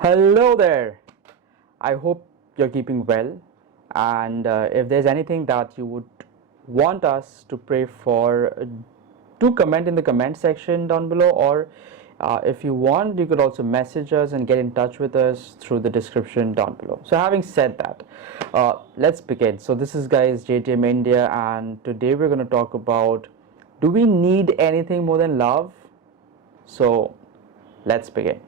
Hello there. I hope you're keeping well. And if there's anything that you would want us to pray for, do comment in the comment section down below. Or if you want, you could also message us and get in touch with us through the description down below. So, having said that, let's begin. So, this is guys JTM India, and today we're going to talk about, do we need anything more than love? So, let's begin.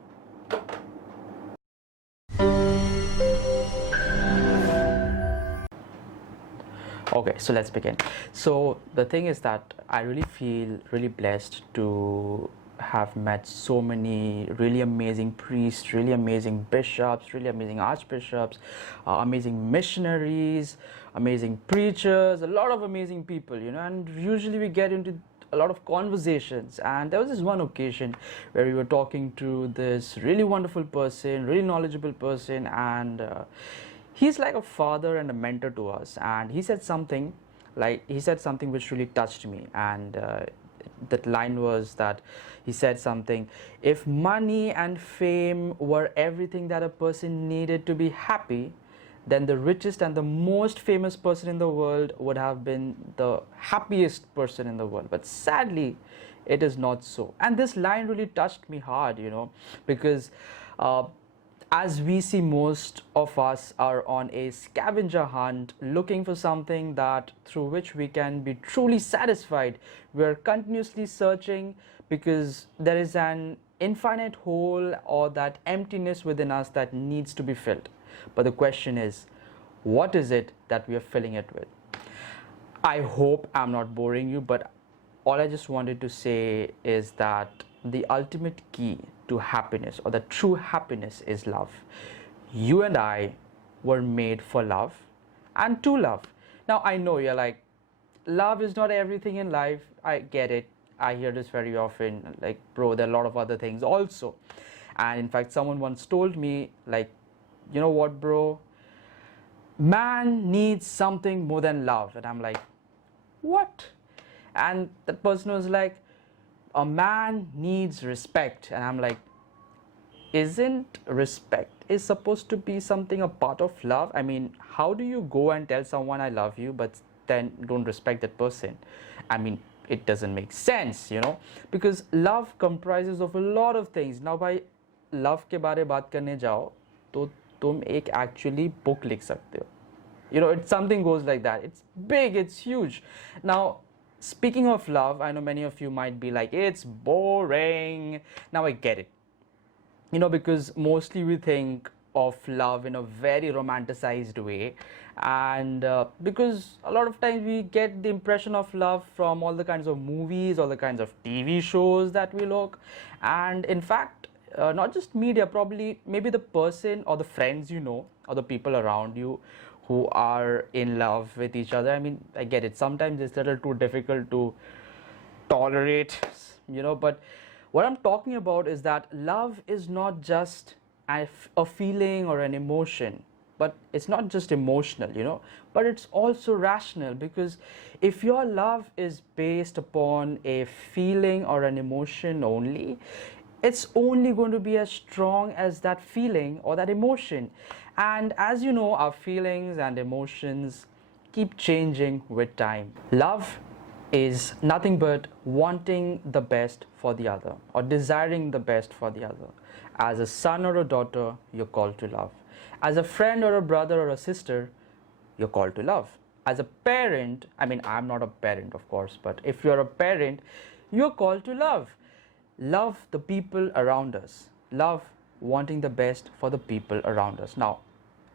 Okay, so let's begin. So the thing is that I really feel really blessed to have met so many really amazing priests, really amazing bishops, really amazing archbishops, amazing missionaries, amazing preachers, a lot of amazing people, and usually we get into a lot of conversations. And there was this one occasion where we were talking to this really wonderful person, really knowledgeable person, and he's like a father and a mentor to us. And he said something which really touched me. And that line was that he said something: if money and fame were everything that a person needed to be happy, then the richest and the most famous person in the world would have been the happiest person in the world. But sadly, it is not so. And this line really touched me hard, because uh, as we see, most of us are on a scavenger hunt looking for something that through which we can be truly satisfied. We're continuously searching because there is an infinite hole or that emptiness within us that needs to be filled. But the question is, what is it that we are filling it with? I hope I'm not boring you, but all I just wanted to say is that the ultimate key to happiness, or the true happiness, is love. You and I were made for love and to love. Now, I know you're like, love is not everything in life. I get it. I hear this very often. Like, bro, there are a lot of other things also. And in fact, someone once told me, like, you know what, bro? Man needs something more than love. And I'm like, what? And that person was like, a man needs respect. And I'm like, isn't respect is supposed to be something a part of love? I mean, how do you go and tell someone I love you but then don't respect that person? I mean, it doesn't make sense, because love comprises of a lot of things. Now, by love के बारे बात करने जाओ तो तुम एक actually book लिख सकते हो. It's something goes like that. It's big, it's huge. Now, speaking of love, I know many of you might be like, it's boring. Now I get it. Because mostly we think of love in a very romanticized way. And because a lot of times we get the impression of love from all the kinds of movies, all the kinds of TV shows that we look. And in fact, not just media, probably maybe the person or the friends or the people around you who are in love with each other. I mean, I get it. Sometimes it's a little too difficult to tolerate, but what I'm talking about is that love is not just a feeling or an emotion, but it's not just emotional, but it's also rational. Because if your love is based upon a feeling or an emotion only, it's only going to be as strong as that feeling or that emotion. And as you know, our feelings and emotions keep changing with time. Love is nothing but wanting the best for the other, or desiring the best for the other. As a son or a daughter, you're called to love. As a friend or a brother or a sister, you're called to love. As a parent, I mean, I'm not a parent, of course, but if you're a parent, you're called to love. Love the people around us. Love wanting the best for the people around us. Now,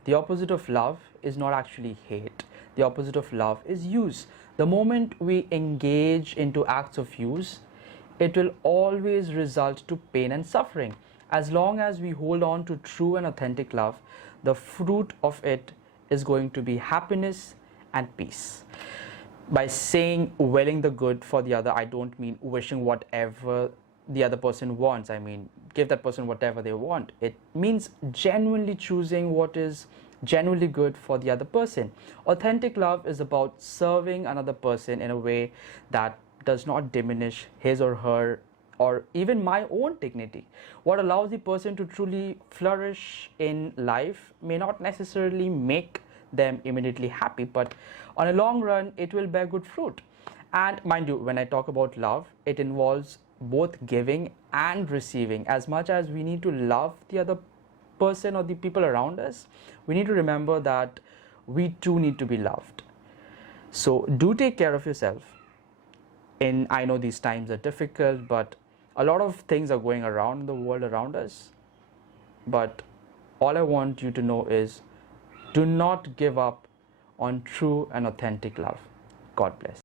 the opposite of love is not actually hate. The opposite of love is use. The moment we engage into acts of use, it will always result to pain and suffering. As long as we hold on to true and authentic love, the fruit of it is going to be happiness and peace. By saying willing the good for the other, I don't mean wishing whatever the other person wants. I mean, give that person whatever they want. It means genuinely choosing what is genuinely good for the other person. Authentic love is about serving another person in a way that does not diminish his or her or even my own dignity. What allows the person to truly flourish in life may not necessarily make them immediately happy, but on a long run, it will bear good fruit. And mind you, when I talk about love, it involves both giving and receiving. As much as we need to love the other person or the people around us, we need to remember that we too need to be loved. So do take care of yourself. I know these times are difficult, but a lot of things are going around in the world around us. But all I want you to know is, do not give up on true and authentic love. God bless.